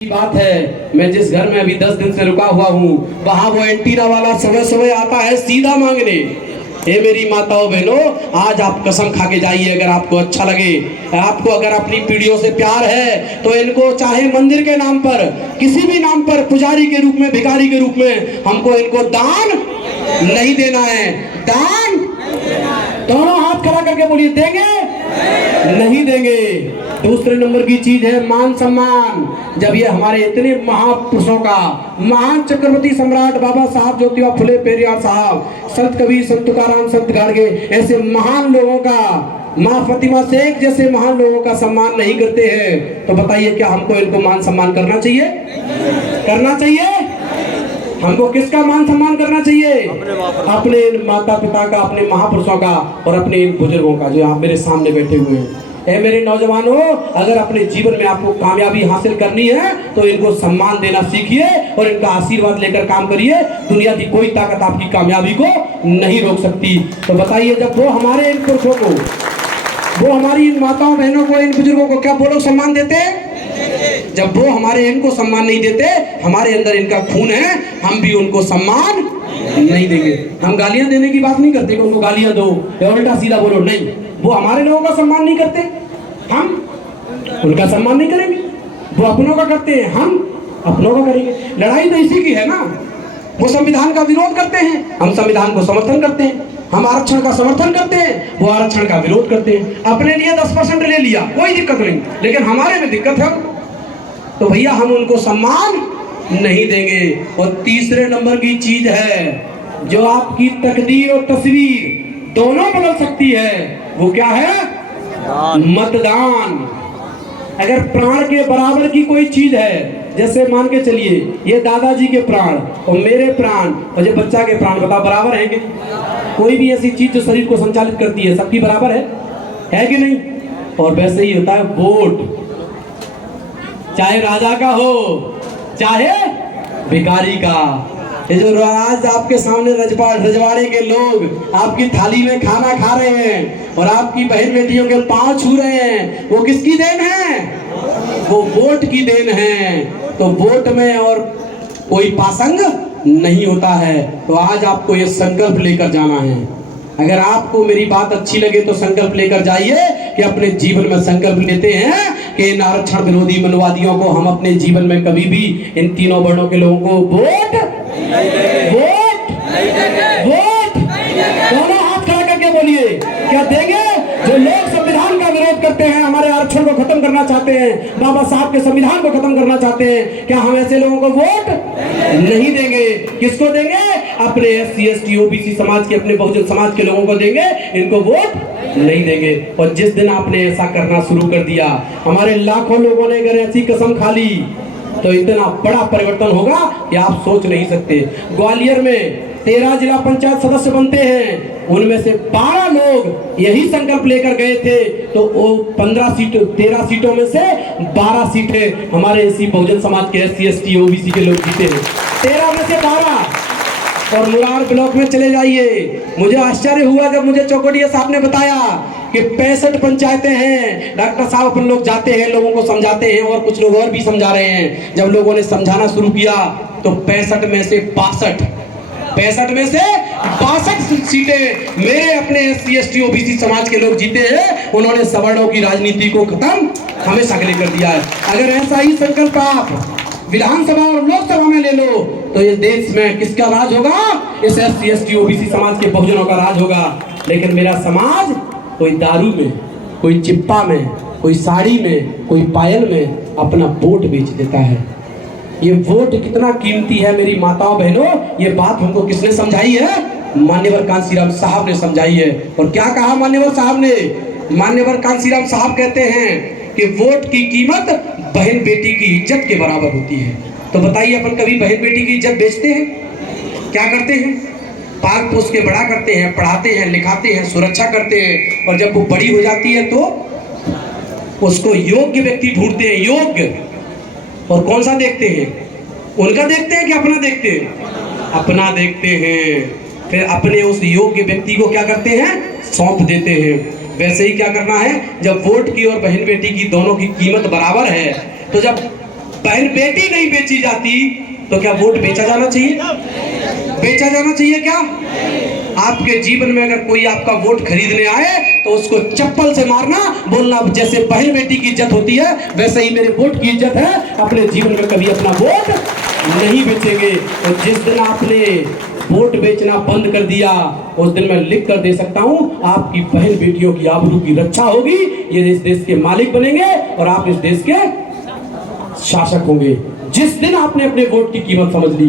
बात है, मैं जिस घर में अभी 10 दिन से रुका हुआ हूँ वहाँ वो एंटीना वाला समय समय आता है सीधा मांगने। हे मेरी माताओं बहनों, आज आप कसम खा के जाइए, अगर आपको अच्छा लगे, आपको अगर अपनी पीढ़ियों से प्यार है तो इनको चाहे मंदिर के नाम पर, किसी भी नाम पर, पुजारी के रूप में, भिखारी के रूप में, हमको इनको दान नहीं देना है। दान दोनों हाथ खड़ा करके बोलिए, देंगे नहीं देंगे। दूसरे नंबर की चीज है मान सम्मान। जब ये हमारे इतने महापुरुषों का, महान चक्रवर्ती सम्राट बाबा साहब ज्योतिबा फुले पेरियार साहब, संत कबीर, संत तुकाराम, संत गाडगे, ऐसे महान लोगों का, माँ फतिमा शेख जैसे महान लोगों का सम्मान नहीं करते हैं, तो बताइए क्या हमको इनको मान सम्मान करना चाहिए? करना चाहिए? हमको किसका मान सम्मान करना चाहिए? अपने माता पिता का, अपने महापुरुषों का और अपने इन बुजुर्गों का जो आप मेरे सामने बैठे हुए हैं। ऐ मेरे नौजवानों, अगर अपने जीवन में आपको कामयाबी हासिल करनी है तो इनको सम्मान देना सीखिए और इनका आशीर्वाद लेकर काम करिए। दुनिया की कोई ताकत आपकी कामयाबी को नहीं रोक सकती। तो बताइए, जब वो हमारे इन पुरुषों को, वो हमारी इन माताओं बहनों को, इन बुजुर्गों को क्या वो लोग सम्मान देते हैं? जब वो हमारे इनको सम्मान नहीं देते, हमारे अंदर इनका खून है, हम भी उनको सम्मान नहीं देंगे। हम गालियां देने की बात नहीं करते कि उनको गालियां दो या उल्टा सीधा बोलो, नहीं। वो हमारे लोगों का सम्मान नहीं करते, हम उनका सम्मान नहीं करेंगे। वो अपनों का करते हैं, हम अपनों का करेंगे। लड़ाई तो इसी की है ना। वो संविधान का विरोध करते हैं, हम संविधान को समर्थन करते हैं। हम आरक्षण का समर्थन करते हैं, वो आरक्षण का विरोध करते हैं। अपने लिए 10% ले लिया, कोई दिक्कत नहीं, लेकिन हमारे में दिक्कत है, तो भैया हम उनको सम्मान नहीं देंगे। और तीसरे नंबर की चीज है जो आपकी तकदीर और तस्वीर दोनों बदल सकती है, वो क्या है? मतदान। अगर प्राण के बराबर की कोई चीज है, जैसे मान के चलिए ये दादाजी के प्राण और मेरे प्राण और ये बच्चा के प्राण, बताओ बराबर है कि? कोई भी ऐसी चीज जो शरीर को संचालित करती है, सबकी बराबर है कि नहीं? और वैसे ही होता है वोट, चाहे राजा का हो चाहे भिखारी का। ये जो आज आपके सामने रजवाड़े के लोग आपकी थाली में खाना खा रहे हैं और आपकी बहन बेटियों के पांव छू रहे हैं, वो किसकी देन है? वो वोट की देन है। तो वोट में और कोई पासंग नहीं होता है। तो आज आपको ये संकल्प लेकर जाना है। अगर आपको मेरी बात अच्छी लगे तो संकल्प लेकर जाइए कि अपने जीवन में संकल्प लेते हैं कि इन आरक्षण विरोधी मनवादियों को हम अपने जीवन में कभी भी, इन तीनों वर्णों के लोगों को वोट दोनों हाथ खड़ा करके बोलिए, क्या देंगे? जो लोग संविधान का विरोध करते हैं, हमारे आरक्षण को खत्म करना चाहते हैं, बाबा साहब के संविधान को खत्म करना चाहते हैं, क्या हम ऐसे लोगों को वोट नहीं देंगे? किसको देंगे? अपने SC ST OBC समाज के, अपने बहुजन समाज के लोगों को देंगे, इनको वोट नहीं देंगे। और जिस दिन आपने ऐसा करना शुरू कर दिया, हमारे लाखों लोगों ने अगर ऐसी कसम खा ली, तो इतना बड़ा परिवर्तन होगा कि आप सोच नहीं सकते। ग्वालियर में 13 जिला पंचायत सदस्य बनते हैं, उनमें से 12 लोग यही संकल्प लेकर गए थे, तो वो 13 सीटों में से 12 सीटें हमारे SC बहुजन समाज के, SC ST OBC के लोग जीते हैं। 13 में से 12। और मुरार ब्लॉक में चले जाइए, मुझे आश्चर्य हुआ जब मुझे चौकड़िया साहब ने बताया कि 65 पंचायतें हैं। डॉक्टर साहब अपन लोग जाते हैं, लोगों को समझाते हैं, और कुछ लोग और भी समझा रहे हैं। जब लोगों ने समझाना शुरू किया तो 65 में से 62 सीटें मेरे अपने SC ST OBC समाज के लोग जीते हैं। उन्होंने सवर्णों की राजनीति को खत्म हमेशा के लिए कर दिया है। अगर ऐसा ही संकल्प आप विधानसभा और लोकसभा में ले लो तो ये देश में किसका राज होगा? इस SC ST OBC समाज के बहुजनों का राज होगा। लेकिन मेरा समाज कोई दारू में, कोई चिप्पा में, कोई साड़ी में, कोई पायल में अपना वोट बेच देता है। ये वोट कितना कीमती है मेरी माताओं बहनों, ये बात हमको किसने समझाई है? मान्यवर कांसीराम साहब ने समझाई है। और क्या कहा मान्यवर साहब ने? मान्यवर कांसीराम साहब कहते हैं कि वोट की कीमत बहन बेटी की इज्जत के बराबर होती है। तो बताइए, अपन कभी बहन बेटी की इज्जत बेचते हैं? क्या करते हैं? पाल पोस के बड़ा करते हैं, पढ़ाते हैं, लिखाते हैं, सुरक्षा करते हैं, और जब वो बड़ी हो जाती है तो उसको योग्य व्यक्ति ढूंढते हैं, योग्य। और कौन सा देखते हैं? उनका देखते हैं कि अपना देखते हैं? अपना देखते हैं। फिर अपने उस योग्य व्यक्ति को क्या करते हैं? सौंप देते हैं। वैसे ही क्या करना है, जब वोट की और बहन बेटी की दोनों की कीमत बराबर है, तो जब बहन बेटी नहीं बेची जाती तो क्या वोट बेचा जाना चाहिए? बेचा जाना चाहिए क्या? आपके जीवन में अगर कोई आपका वोट खरीदने आए तो उसको चप्पल से मारना, बोलना जैसे बहन बेटी की इज्जत होती है वैसे ही मेरे वोट की इज्जत है, अपने जीवन में कभी अपना वोट नहीं बेचेंगे। और जिस दिन आपने वोट बेचना बंद कर दिया उस दिन मैं लिख कर दे सकता हूं आपकी बहन बेटियों की आबरू की रक्षा होगी, ये इस देश के मालिक बनेंगे और आप इस देश के शासक होंगे। जिस दिन आपने अपने वोट की कीमत समझ ली